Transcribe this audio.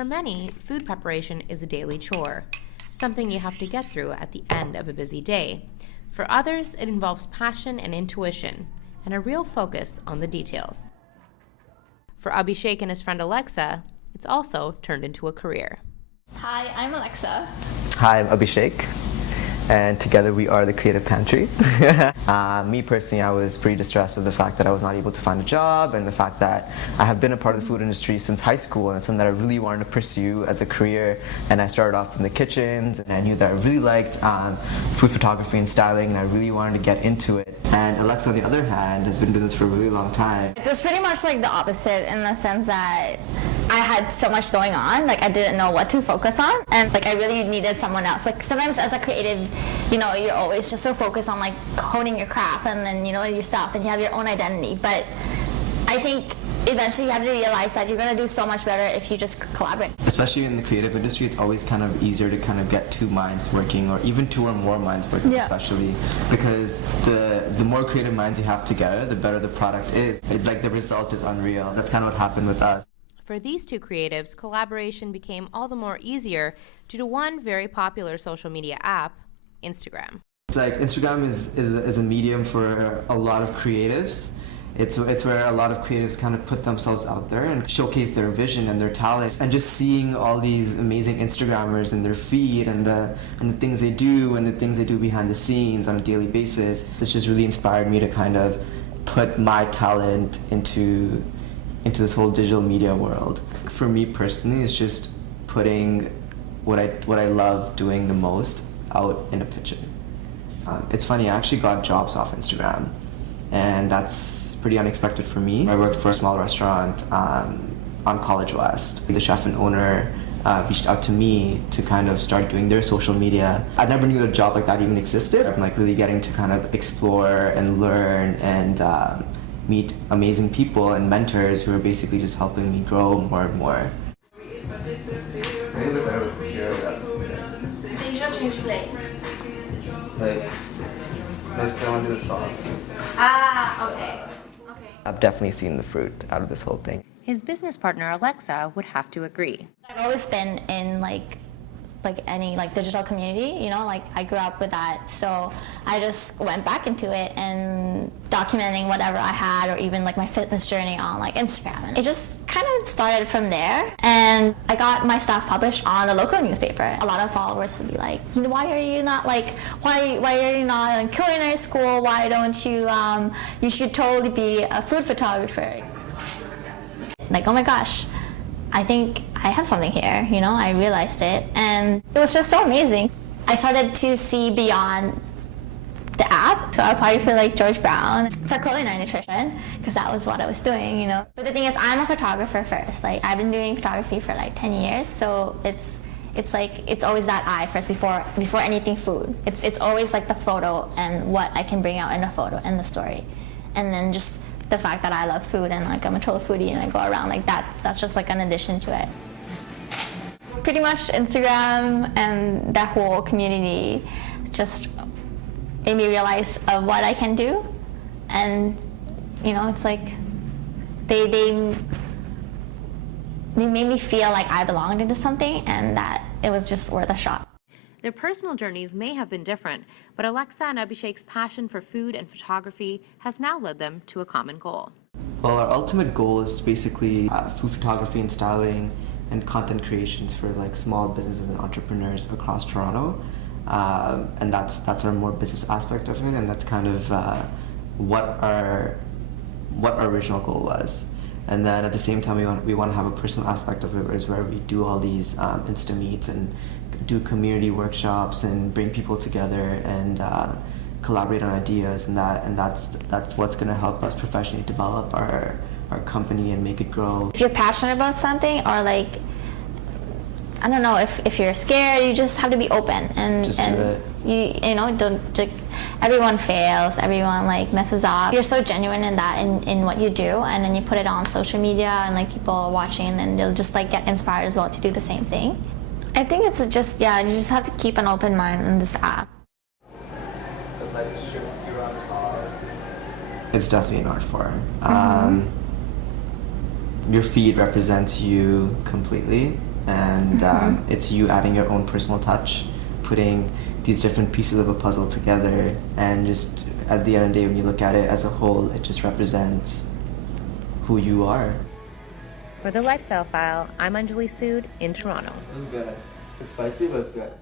For many, food preparation is a daily chore, something you have to get through at the end of a busy day. For others, it involves passion and intuition, and a real focus on the details. For Abhishek and his friend Alexa, it's also turned into a career. Hi, I'm Alexa. Hi, I'm Abhishek, and together we are the Creative Pantry. Me personally, I was pretty distressed of the fact that I was not able to find a job, and the fact that I have been a part of the food industry since high school, and it's something that I really wanted to pursue as a career. And I started off in the kitchens, and I knew that I really liked food photography and styling, and I really wanted to get into it. And Alexa, on the other hand, has been doing this for a really long time. It was pretty much like the opposite in the sense that I had so much going on, like I didn't know what to focus on, and like I really needed someone else. Like sometimes as a creative, you know, you're always just so focused on like honing your craft and then, you know, yourself, and you have your own identity. But I think eventually you have to realize that you're going to do so much better if you just collaborate. Especially in the creative industry, it's always kind of easier to kind of get two minds working, or even two or more minds working, especially because the more creative minds you have together, the better the product is. It's like the result is unreal. That's kind of what happened with us. For these two creatives, collaboration became all the more easier due to one very popular social media app, Instagram. It's like Instagram is a medium for a lot of creatives. It's where a lot of creatives kind of put themselves out there and showcase their vision and their talents. And just seeing all these amazing Instagrammers and their feed and the things they do and the things they do behind the scenes on a daily basis, it's just really inspired me to kind of put my talent into this whole digital media world. For me personally, it's just putting what I love doing the most out in a picture. It's funny, I actually got jobs off Instagram, and that's pretty unexpected for me. I worked for a small restaurant on College West. The chef and owner reached out to me to kind of start doing their social media. I never knew that a job like that even existed. I'm like really getting to kind of explore and learn and meet amazing people and mentors who are basically just helping me grow more and more. They should change plates. Like, let's go and do the sauce. Okay. I've definitely seen the fruit out of this whole thing. His business partner, Alexa, would have to agree. I've always been in like any like digital community, you know, like I grew up with that, so I just went back into it and documenting whatever I had, or even like my fitness journey on like Instagram, and it just kind of started from there. And I got my stuff published on a local newspaper. A lot of followers would be like, you know, why are you not like, why are you not in culinary school? Why don't you you should totally be a food photographer. Like, oh my gosh, I think I have something here, you know, I realized it, and it was just so amazing. I started to see beyond the app, so I applied for like George Brown for culinary nutrition, because that was what I was doing, you know. But the thing is, I'm a photographer first. Like, I've been doing photography for like 10 years, so it's like, it's always that eye first before anything food. It's always like the photo and what I can bring out in a photo and the story. And then just the fact that I love food, and like I'm a total foodie and I go around like that, that's just like an addition to it. Pretty much Instagram and that whole community just made me realize of what I can do, and you know, it's like they made me feel like I belonged into something, and that it was just worth a shot. Their personal journeys may have been different, but Alexa and Abhishek's passion for food and photography has now led them to a common goal. Well, our ultimate goal is basically food photography and styling and content creations for like small businesses and entrepreneurs across Toronto, and that's our more business aspect of it, and that's kind of what our original goal was. And then at the same time, we want to have a personal aspect of it, where we do all these Insta meets and do community workshops and bring people together and collaborate on ideas, and that's what's going to help us professionally develop our company and make it grow. If you're passionate about something, or like, I don't know, if you're scared, you just have to be open and just do it. You know, don't. Everyone fails, everyone like messes up. You're so genuine in that, in what you do, and then you put it on social media, and like people are watching, and they'll just like get inspired as well to do the same thing. I think it's just, you just have to keep an open mind in this app. It's definitely an art form. Your feed represents you completely, and it's you adding your own personal touch, putting these different pieces of a puzzle together, and just at the end of the day, when you look at it as a whole, it just represents who you are. For the Lifestyle File, I'm Angelie Sood in Toronto. It's good. It's spicy, but it's good.